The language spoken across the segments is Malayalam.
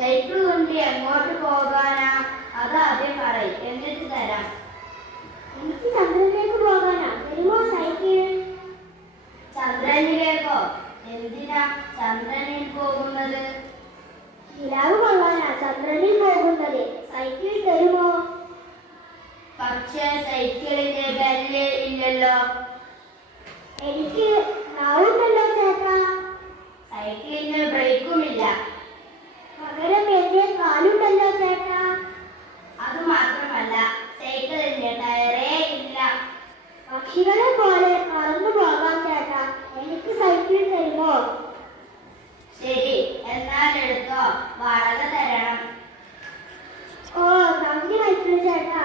സൈക്കിൾ കൊണ്ട് എങ്ങോട്ട് പോകാനാ? അത് ആദ്യം പറയും. എന്നിട്ട് തരാം. എനിക്ക് ചന്ദ്രനിലേക്ക് പോകാനാ. വരുമോ സൈക്കിൾ ചന്ദ്രനിലേക്കോ? എന്തിനാ ചന്ദ്രനിൽ പോകുന്നത്? ഇലാവ് കൊള്ളാനാ. ചന്ദ്രനിൽ പോകുന്നത്. സൈക്കിൾ തരുമോ? പക്ഷേ സൈക്കിളിന്റെ ബെല്ല് ഇല്ലല്ലോ. എനിക്ക് നാവുണ്ടല്ലോ. പക്ഷികളെ പോലെ പറന്നു പോകാൻ ചേട്ടാ എനിക്ക് സൈക്കിൾ തരുമോ? ശരി എന്നാൽ എടുത്തോ. വളരെ തരണം. ഓ നന്ദി മൈക്കിൾ ചേട്ടാ.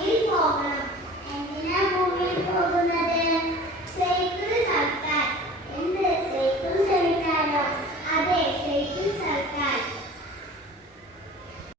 Three